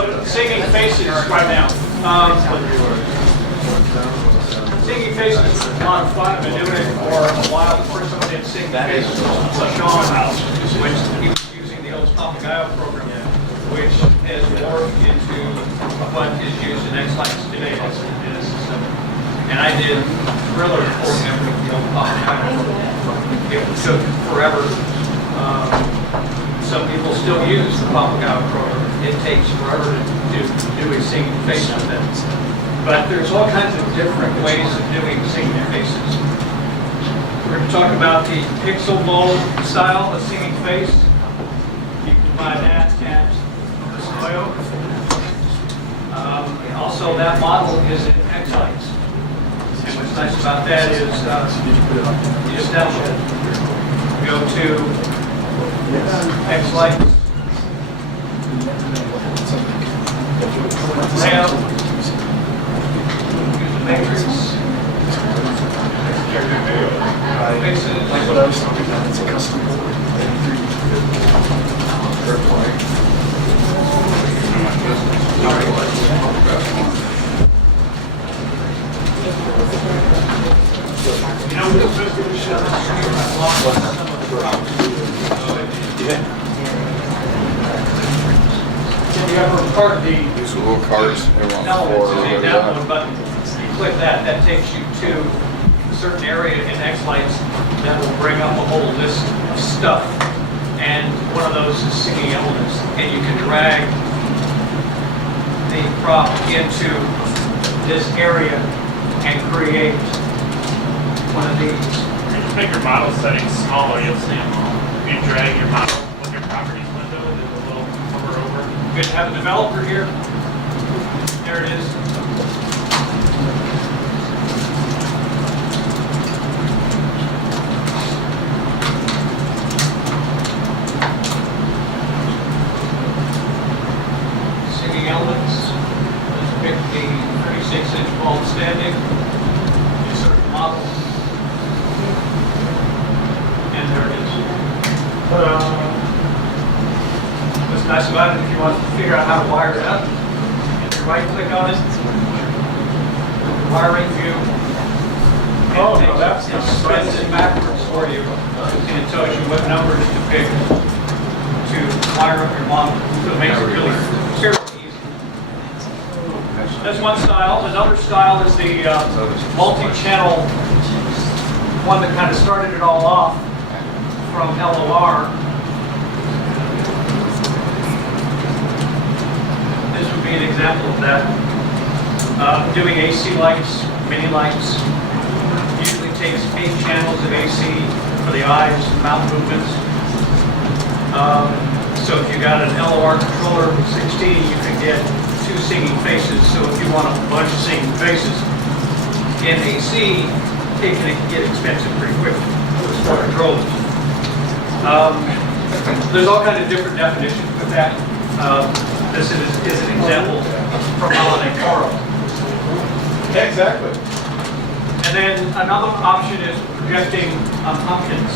So, singing faces right now. Singing faces is a lot of fun. I've been doing it for a while. The first time I did singing faces was Sean House, which he was using the old Papagayo program, which has morphed into what is used in X-Lights today. And I did Thriller for him with the old Papagayo program. It took forever. Some people still use the Papagayo program. It takes forever to do a singing face with it. But there's all kinds of different ways of doing singing faces. We're going to talk about the pixel mold style of singing face. You can buy that at Soyo. Also, that model is in X-Lights. And what's nice about that is you just download it. Go to X-Lights. Layout. Matrix. Like what I was talking about, it's a custom board. You know, we're supposed to show some of the problems. You have part of These little cards they were on the elements floor. in the download button. You click that, that takes you to a certain area in X-Lights that will bring up a whole list of stuff. And one of those is singing elements. And you can drag the prop into this area and create one of these. Just make your model settings smaller, you'll see them all. You drag your model with your properties window, there's a little hover over. Good to have a developer here. There it is. Singing elements. Let's pick the 36-inch bulb standing. Insert the model. And there it is. What's nice about it, if you want to figure out how to wire it up, if you right click on it, wiring view, it spreads it backwards for you, and it tells you what numbers to pick to wire up your model. So it makes it really fairly easy. That's one style. Another style is the multi-channel one that kind of started it all off from LOR. This would be an example of that. Doing AC lights, mini lights, usually takes 8 channels of AC for the eyes, mouth movements. So if you got an LOR controller with 16, you can get 2 singing faces. So if you want a bunch of singing faces in AC, it can get expensive pretty quickly with smart controllers. There's all kinds of different definitions with that. This is an example from Holiday Coro. Exactly. And then another option is projecting pumpkins.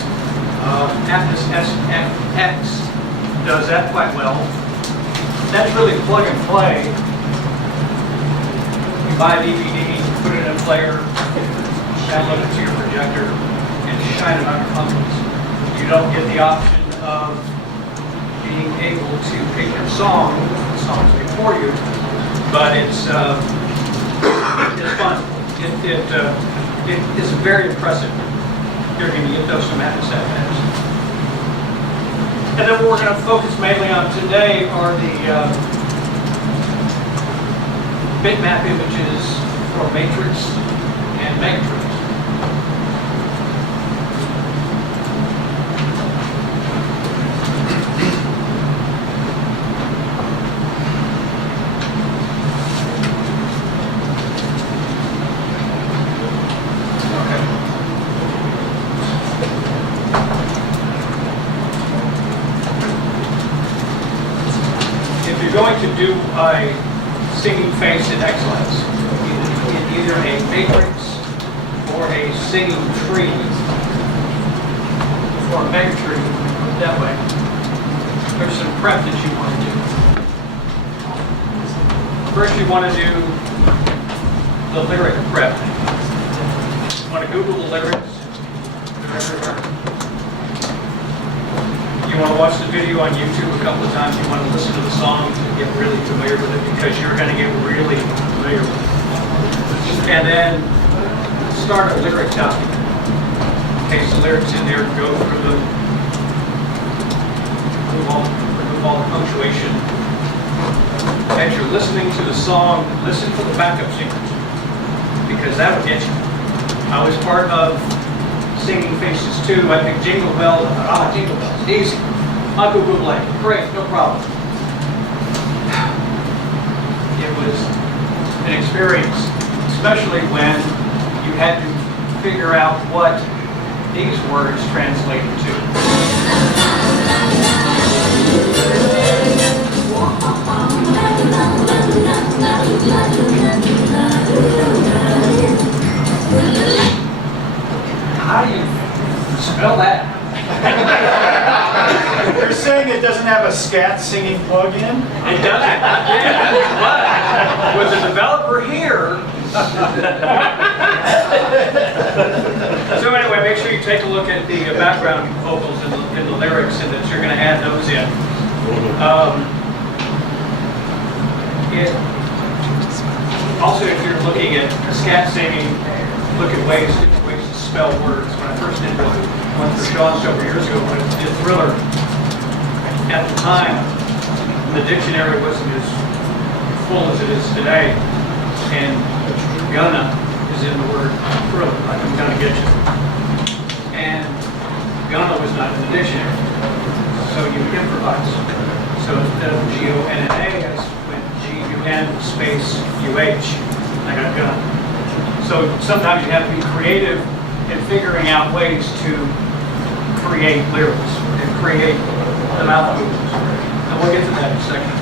Atmos SFX does that quite well. That's really plug and play. You buy a DVD, put it in a player, download it to your projector, and shine it on your pumpkins. You don't get the option of being able to pick your songs before you, but it's fun. It is very impressive. You're going to get those from Atmos FX. And then what we're going to focus mainly on today are the bitmap images for Matrix and Matrix. Going to do a singing face in X-Lights, in either a matrix or a singing tree, or a mega tree, that way. There's some prep that you want to do. First, you want to do the lyric prep. You want to Google the lyrics. You want to watch the video on YouTube a couple of times. You want to listen to the song to get really familiar with it, because you're going to get really familiar with it. And then start a lyric document. Paste the lyrics in there, go through them, remove all the punctuation. As you're listening to the song, listen for the backup singers, because that will get you. I was part of Singing Faces 2. I think Jingle Bells, Jingle Bells, easy. Uncle Buble, great, no problem. It was an experience, especially when you had to figure out what these words translated to. How do you spell that? You're saying it doesn't have a scat singing plug-in? It doesn't. But with the developer here. So anyway, make sure you take a look at the background vocals in the lyrics, and that you're going to add those in. Also, if you're looking at scat singing, look at ways to spell words. When I first did one for Sean several years ago, when I did Thriller, at the time, the dictionary wasn't as full as it is today, and gonna is in the word Thriller, like I'm gonna get you. And gonna was not in the dictionary, so you improvise. So instead of G-O-N-N-A, I went G-U-N space U-H. I got gonna. So sometimes you have to be creative in figuring out ways to create lyrics and create the mouth movements. And we'll get to that in a second.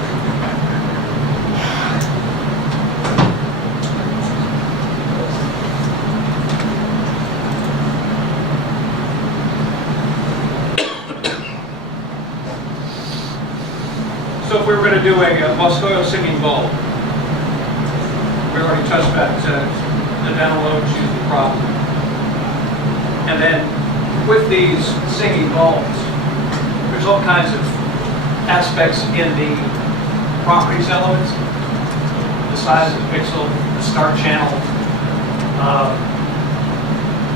So if we were going to do a Moscow singing bowl, we already touched back to the download, choose the problem. And then with these singing bowls, there's all kinds of aspects in the properties elements, the size of the pixel, the start channel.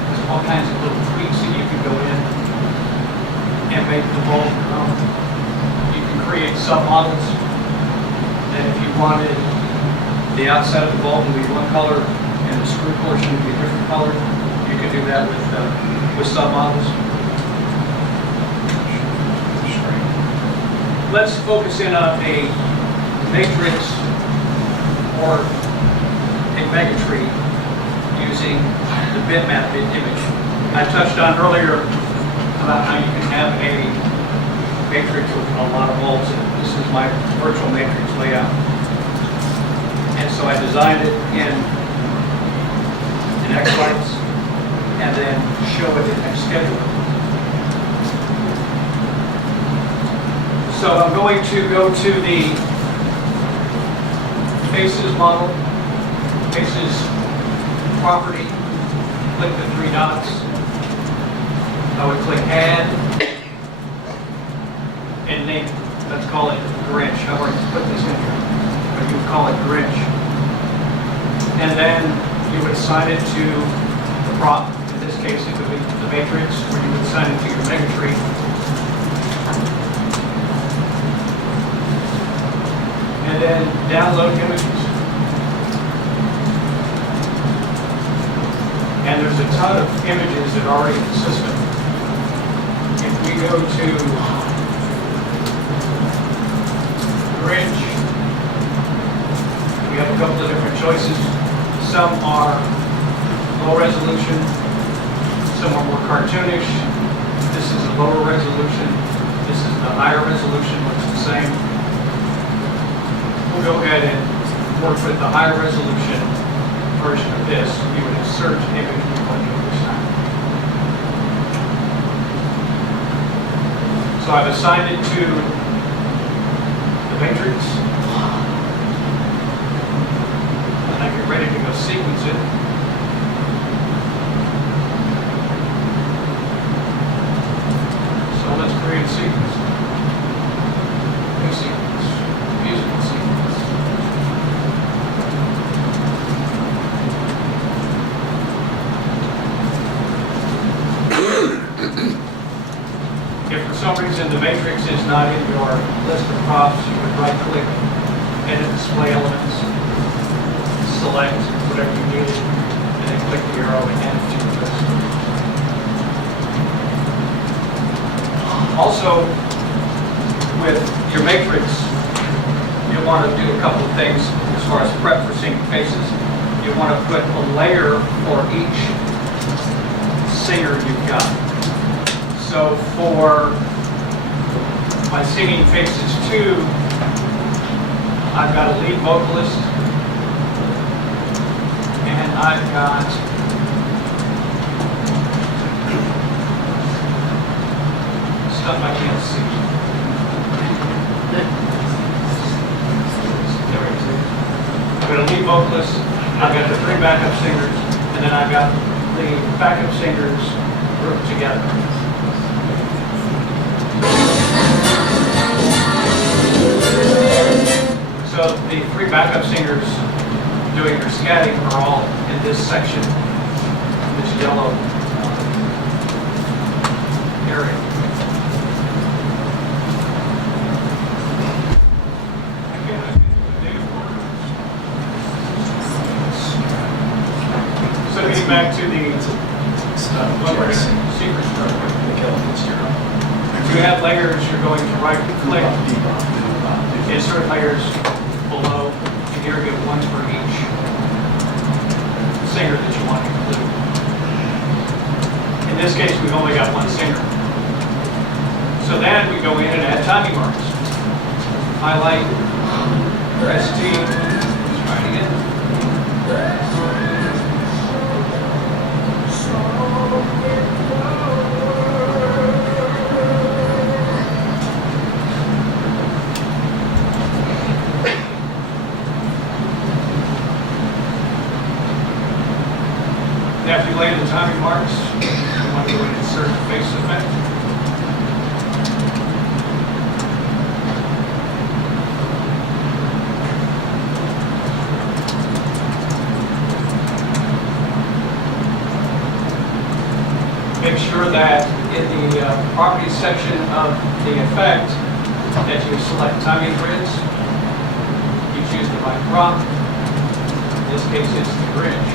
There's all kinds of little tweaks that you can go in and make the bowl your own. You can create submodels. And if you wanted the outside of the bulb to be one color and the screw portion to be a different color, you could do that with submodels. Let's focus in on a matrix or a megatree using the bitmap image. I touched on earlier about how you can have a matrix with a lot of bulbs in it. This is my virtual matrix layout. And so I designed it in X-Lights and then show it in Xschedule. So I'm going to go to the Faces model, Faces property, click the three dots. I would click Add and name it. Let's call it Grinch. I've already put this in here, but you would call it Grinch. And then you would assign it to the prop. In this case, it would be the matrix, or you would assign it to your megatree. And then download images. And there's a ton of images that are already in the system. If we go to Grinch, we have a couple of different choices. Some are low resolution, some are more cartoonish. This is a lower resolution. This is the higher resolution, looks the same. We'll go ahead and work with the higher resolution version of this. You would insert an image on the other side. So I've assigned it to the matrix. sequence it. So let's create a sequence. New sequence. Musical sequence. If for some reason the matrix is not in your list of props, you would right click, edit display elements, select whatever you needed, and then click the arrow and add it to the list. Also, with your matrix, you want to do a couple of things as far as prep for singing faces. You want to put a layer for each singer you've got. So for my Singing Faces 2, I've got a lead vocalist, and I've got stuff I can't see. There it is. I've got a lead vocalist, I've got the 3 backup singers, and then I've got the backup singers grouped together. So the 3 backup singers doing their scatting are all in this section, this yellow area. So getting back to the secret structure. You have layers, you're going to right click, insert layers below, and here you have one for each singer that you want to include. In this case, we've only got one singer. So then we go in and add timing marks. Highlight, ST, let's try it again. After you lay the timing marks, you want to go and insert the face effect. Make sure that in the properties section of the effect that you select timing grids. You choose the right prop. In this case, it's the Grinch.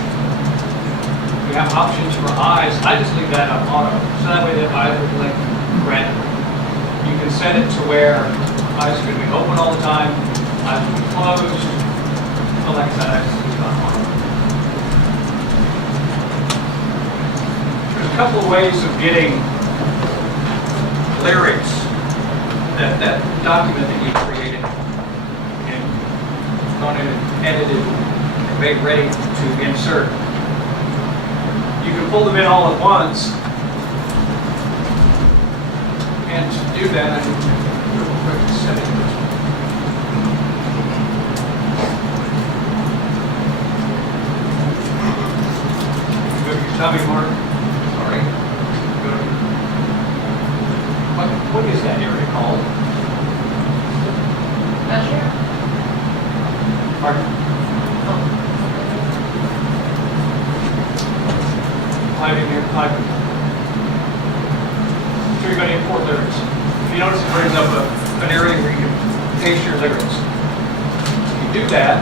You have options for eyes. I just leave that on auto, so that way the eyes will blink randomly. You can set it to where eyes are going to be open all the time, eyes will be closed. Alexa actually is on auto. There's a couple of ways of getting lyrics, that document that you created and gone in and edited and made ready to insert. You can pull them in all at once, and to do that, I need to do a quick setting. Go to your timing mark. Sorry. Go to what is that area called? Measure. Pardon? Typing here, typing. So you're going to import lyrics. If you notice, it brings up an area where you can paste your lyrics. If you do that,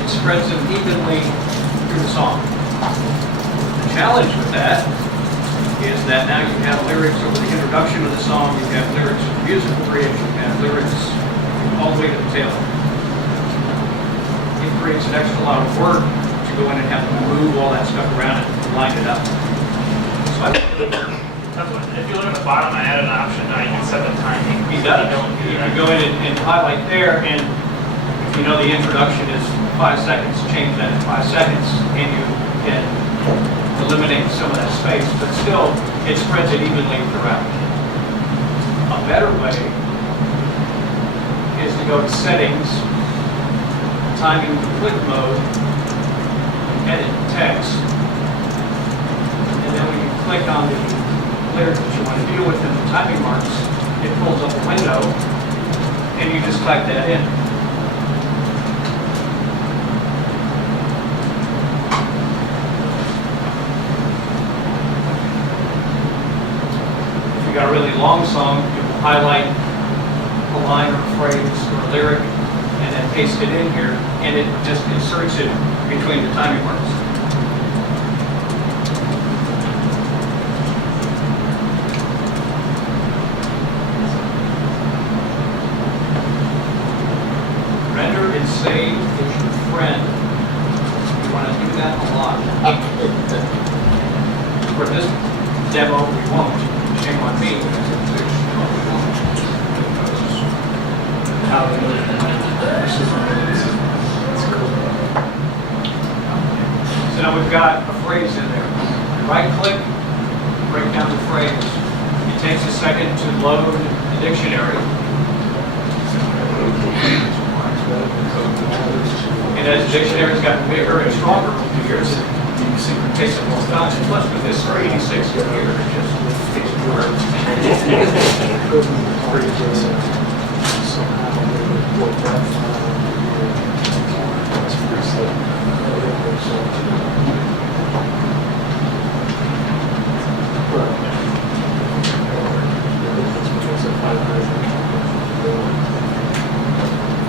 it spreads them evenly through the song. The challenge with that is that now you have lyrics over the introduction of the song, you have lyrics of the musical bridge, you have lyrics all the way to the tail. It creates an extra lot of work to go in and have to move all that stuff around and line it up. So If you look at the bottom, I added an option now. You can set the timing. you can go in and highlight there, and if you know the introduction is 5 seconds, change that to 5 seconds, and you can eliminate some of that space, but still, it spreads it evenly throughout. A better way is to go to settings, timing click mode, edit text. And then when you click on the lyric that you want to deal with in the timing marks, it pulls up a window, and you just type that in. If you got a really long song, you will highlight a line or a phrase or a lyric, and then paste it in here, and it just inserts it between the timing marks. Render and save is your friend. You want to do that a lot. For this demo, we won't. Shame on me. How they move. So now we've got a phrase in there. Right click, break down the phrase. It takes a second to load the dictionary. And as the dictionary's gotten bigger and stronger over the years, it takes a long time. Plus with this 386 computer, it just takes words.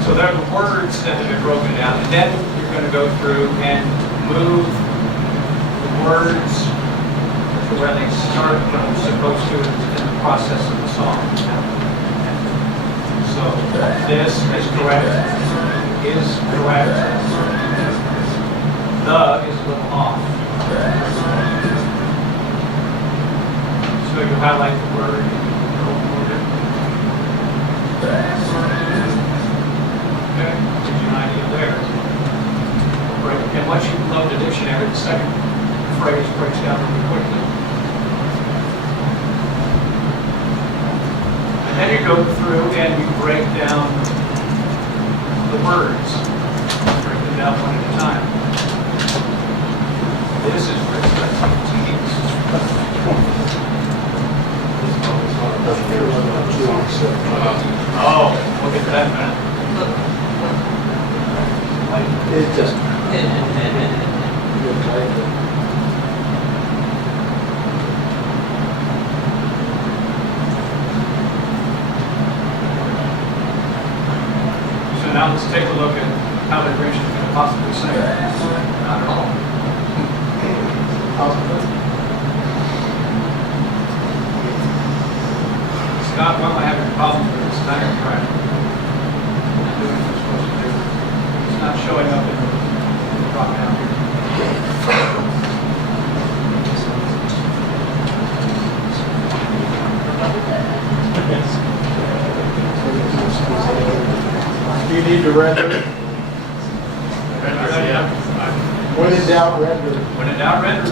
So there are the words that have been broken down, and then you're going to go through and move the words to where they start when they're supposed to in the process of the song. So this is correct, is correct, the is a little off. So you highlight the word and move it. Okay, gives you an idea there. And once you load the dictionary, the second phrase breaks down really quickly. And then you go through and you break down the words. Break them down one at a time. This is where it starts to get tedious. Oh, look at that, man. It just. So now let's take a look at how the Grinch is going to possibly sing. Not at all. Scott, why am I having problems with this time track? Not doing what it's supposed to do. It's not showing up in the drop down here. Do you need to render? When in doubt, render. When in doubt, render.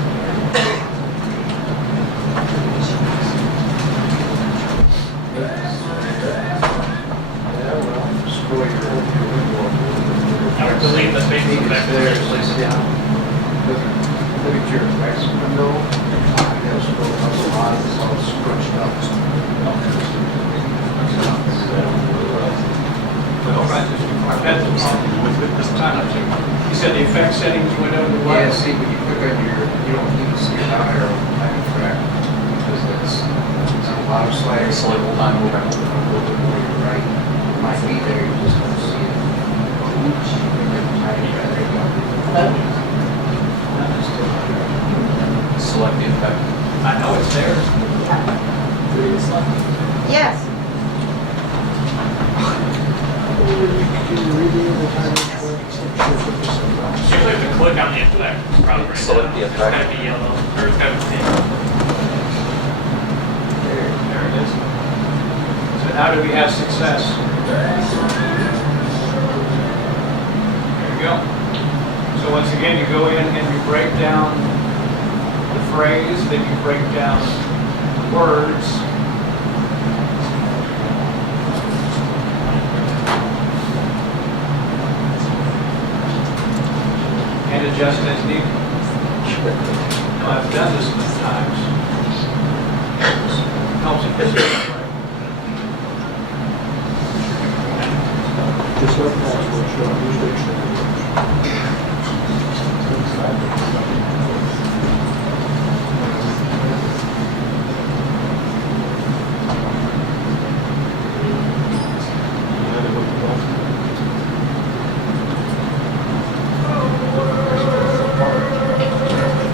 Or delete the space in the back there. Look at your next window. It's all scrunched up. I've had the problem with this time. You said the effect settings window in the what? Yeah, see, when you click on your, you don't need to see your down arrow timing track, because that's, it's a lot of slides. Select the time. A little bit more to your right, it might be there, you just don't see it. Timing track, there you go. Select the effect. I know it's there. Yes. Usually if you click on the effect, it's probably right Select now. the It's effect. gotta be yellow, or it's gotta be pink. There it is. So now do we have success? There you go. So once again, you go in and you break down the phrase, then you break down the words. And adjust as needed. I've done this many times. Helps in business. Just like password, show use dictionary.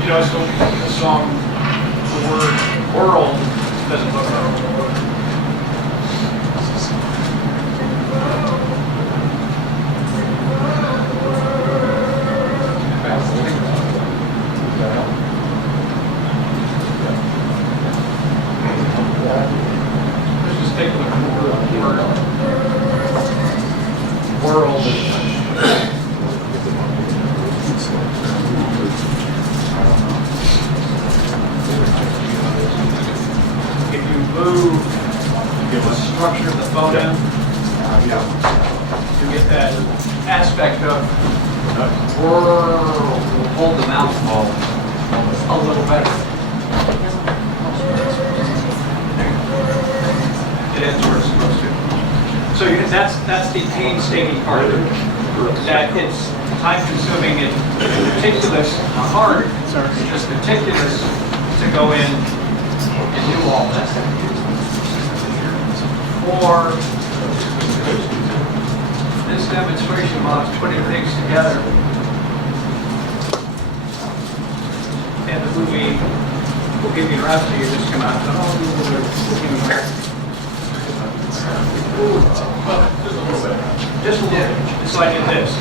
You know, so the song, the word world doesn't look right. Let's just take a look at the word world. If you move the structure of the phoneme, you get that aspect of world, will hold the mouth a little better. It ends where it's supposed to. So that's the painstaking part of it. That it's time-consuming and meticulous, not hard, just meticulous to go in and do all that. For this demonstration, while I was putting things together, and the movie Bohemian Rhapsody just come out, Bohemian Rhapsody. Just a little bit, just like in this.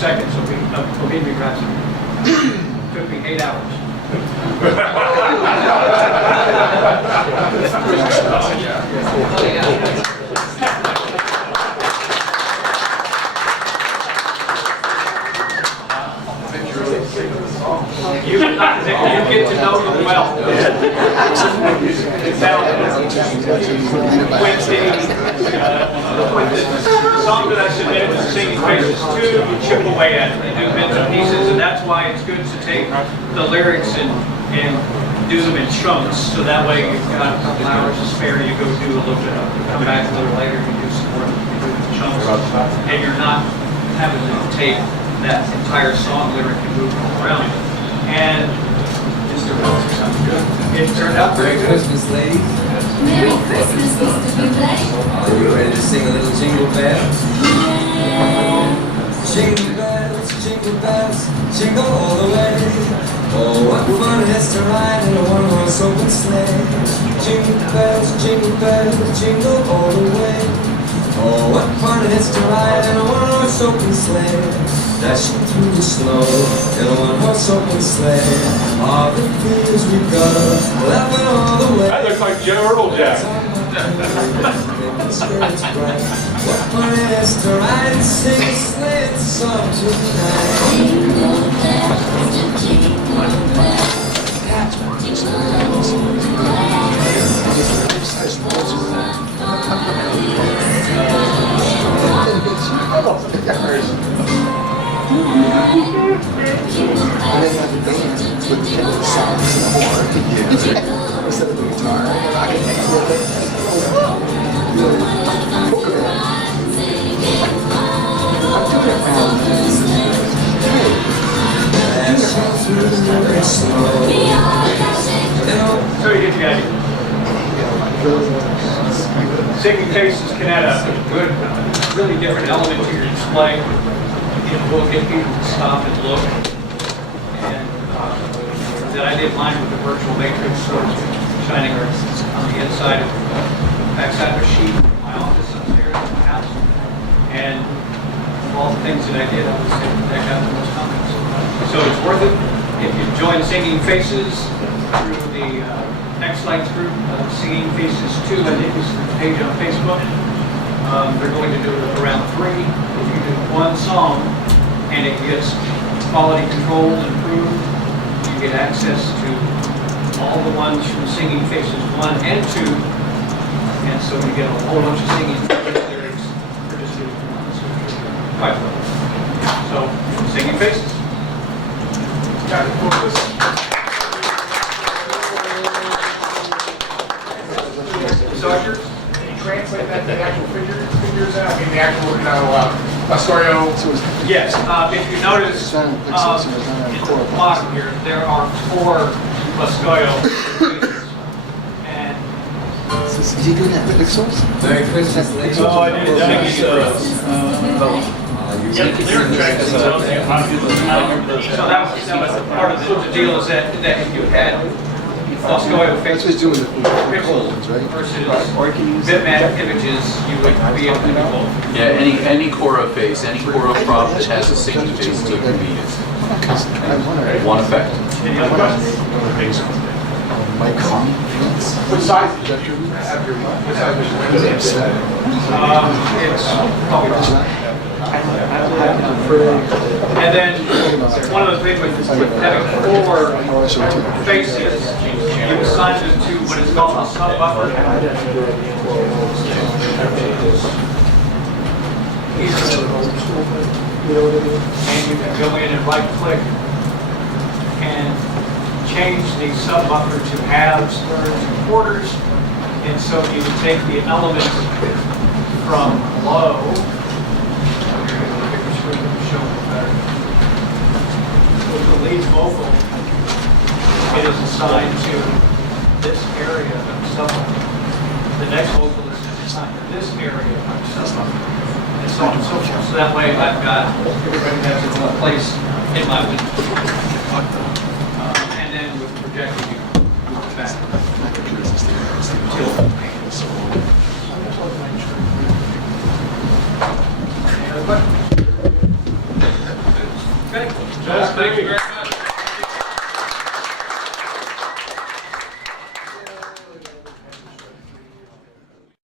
Seconds of Bohemian Rhapsody. Took me 8 hours. You get to know them well. With the song that I submitted to Singing Faces 2, you chip away at it and do bits and pieces, and that's why it's good to take the lyrics and do them in chunks, so that way you've got a couple hours to spare, you go do a little bit of it, come back a little later, you do some more, you do it in chunks, and you're not having to take that entire song lyric and move it around. And it turned out very Merry good. Christmas, ladies. Merry Christmas, Mr. Buble. Are you ready to sing a little jingle bells? Jingle bells, jingle all the way. Oh, what fun it is to ride in a one-horse open sleigh. Jingle bells, jingle all the way. Oh, what fun it is to ride in a one-horse open sleigh. Dashing through the snow in a one-horse open sleigh. All the fields we go, laughing all the way. That looks like General Jack. What fun it is to ride and sing a sleigh song tonight. Jingle bells, jingle bells, I didn't have to dance with the songs and the horn. Instead of the guitar, I can dance with it. I'm doing it now. So you get the idea. Singing Faces can add a good, really different element to your display. It will get people to stop and look. And that I did mine with the virtual matrix sort of shining on the inside of the backside of a sheet in my office upstairs in my house. And all the things that I did, I would say that got the most comments. So it's worth it. If you join Singing Faces through the X-Lights group, Singing Faces 2, I think is the page on Facebook. They're going to do it around 3. If you do one song and it gets quality controlled and improved, you get access to all the ones from Singing Faces 1 and 2. And so you get a whole bunch of singing lyrics for just doing one. So it's quite well. So, Singing Faces. Sergeant? Can you translate that to the actual figures? I mean, the actual, Astorio. Yes, if you notice, in the bottom here, there are 4 Boscoyo faces. And Is he doing that with Pixels? Merry Christmas, ladies. Oh, I did Yep, lyric track is tells you how to do the so that was part of the deal is that if you had Boscoyo That's what faces he's doing with pixels Pixels, right? versus bitmap images, you would be able to do both. Yeah, any Coro face, any Coro prop that has a singing face to can be used. I wonder. One effect. Any other questions? Mike Kong? What size is Is that your What size is your Is it It's probably and then one of the things with having 4 faces, you assign them to what is called a sub buffer. And you can go in and right click and change the sub buffer to halves, thirds, and quarters. And so you can take the elements from low. The lead vocal, it is assigned to this area of sub-buffer. The next vocal is assigned to this area of sub-buffer. And so on and so forth. So that way I've got, everybody has it in one place in my window. And then with projecting, you move it back. Any other questions? Okay. Thank you very much.